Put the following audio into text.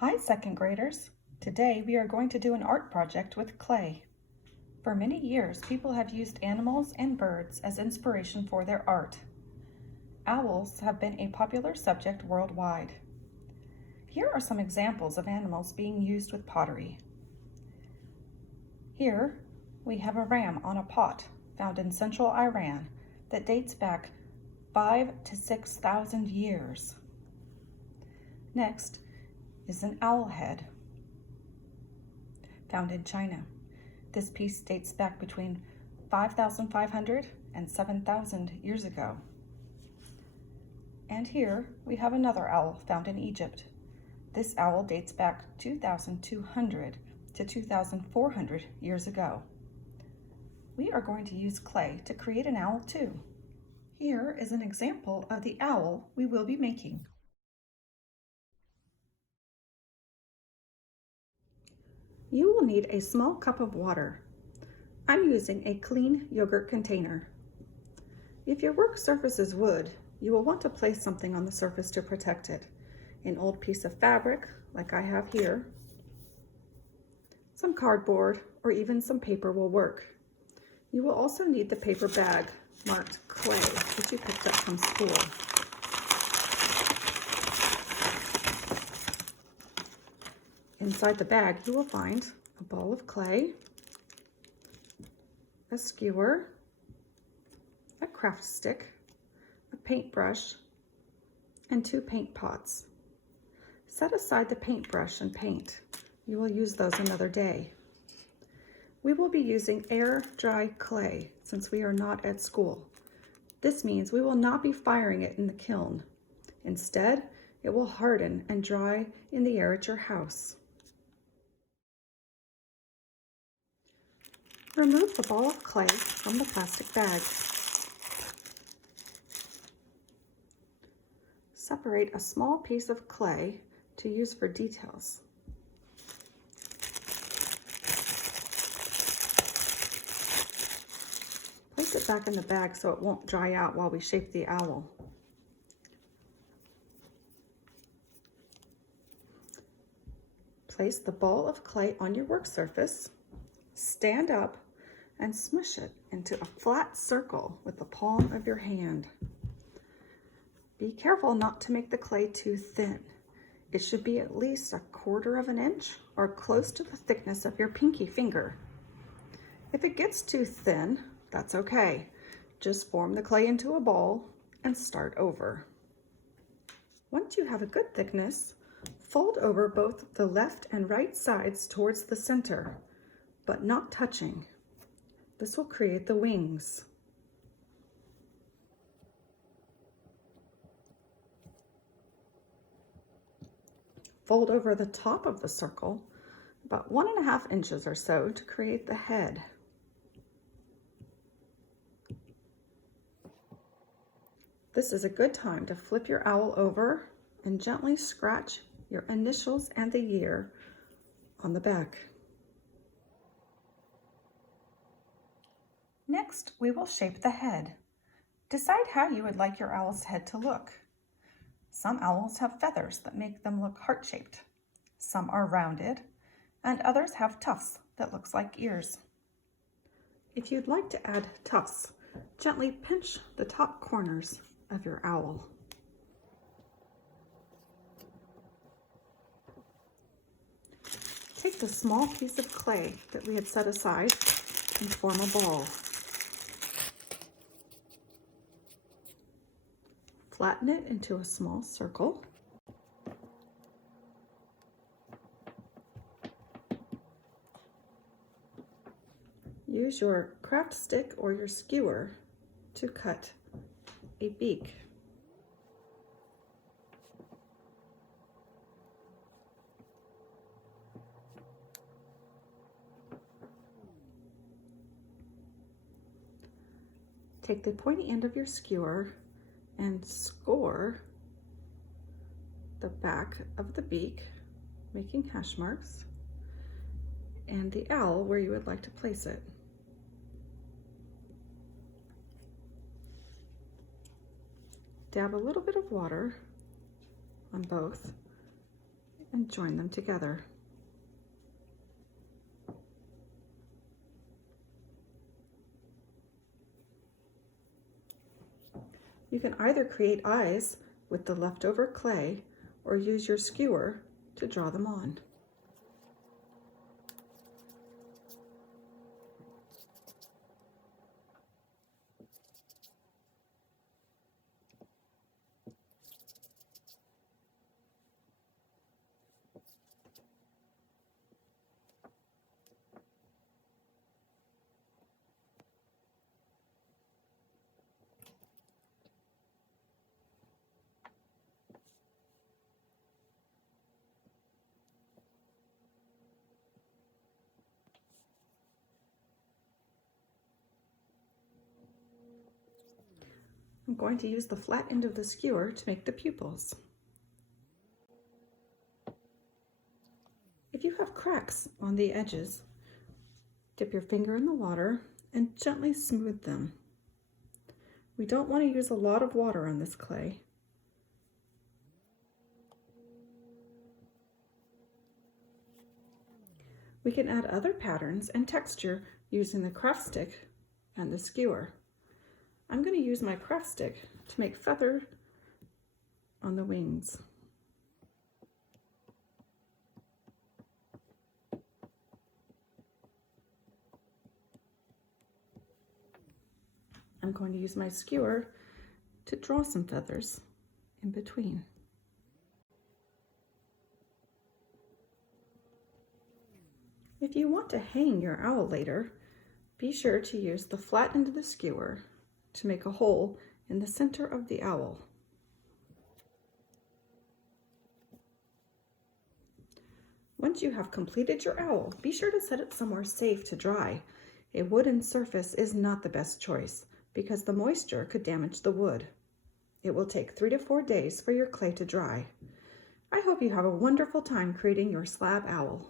Hi, second graders. Today we are going to do an art project with clay. For many years, people have used animals and birds as inspiration for their art. Owls have been a popular subject worldwide. Here are some examples of animals being used with pottery. Here we have a ram on a pot found in central Iran that dates back 5,000 to 6,000 years. Next is an owl head found in China. This piece dates back between 5,500 and 7,000 years ago. And here we have another owl found in Egypt. This owl dates back 2,200 to 2,400 years ago. We are going to use clay to create an owl too. Here is an example of the owl we will be making. You will need a small cup of water. I'm using a clean yogurt container. If your work surface is wood, you will want to place something on the surface to protect it. An old piece of fabric, like I have here, some cardboard, or even some paper will work. You will also need the paper bag marked clay that you picked up from school. Inside the bag, you will find a ball of clay, a skewer, a craft stick, a paintbrush, and 2 paint pots. Set aside the paintbrush and paint. You will use those another day. We will be using air dry clay since we are not at school. This means we will not be firing it in the kiln. Instead, it will harden and dry in the air at your house. Remove the ball of clay from the plastic bag. Separate a small piece of clay to use for details. Place it back in the bag so it won't dry out while we shape the owl. Place the ball of clay on your work surface, stand up, and smush it into a flat circle with the palm of your hand. Be careful not to make the clay too thin. It should be at least 1/4 of an inch or close to the thickness of your pinky finger. If it gets too thin, that's okay. Just form the clay into a ball and start over. Once you have a good thickness, fold over both the left and right sides towards the center, but not touching. This will create the wings. Fold over the top of the circle about 1.5 inches or so to create the head. This is a good time to flip your owl over and gently scratch your initials and the year on the back. Next, we will shape the head. Decide how you would like your owl's head to look. Some owls have feathers that make them look heart-shaped. Some are rounded, and others have tufts that looks like ears. If you'd like to add tufts, gently pinch the top corners of your owl. Take the small piece of clay that we had set aside and form a ball. Flatten it into a small circle. Use your craft stick or your skewer to cut a beak. Take the pointy end of your skewer and score the back of the beak, making hash marks, and the owl where you would like to place it. Dab a little bit of water on both and join them together. You can either create eyes with the leftover clay or use your skewer to draw them on. I'm going to use the flat end of the skewer to make the pupils. If you have cracks on the edges, dip your finger in the water and gently smooth them. We don't want to use a lot of water on this clay. We can add other patterns and texture using the craft stick and the skewer. I'm going to use my craft stick to make feather on the wings. I'm going to use my skewer to draw some feathers in between. If you want to hang your owl later, be sure to use the flat end of the skewer to make a hole in the center of the owl. Once you have completed your owl, be sure to set it somewhere safe to dry. A wooden surface is not the best choice because the moisture could damage the wood. It will take 3 to 4 days for your clay to dry. I hope you have a wonderful time creating your slab owl.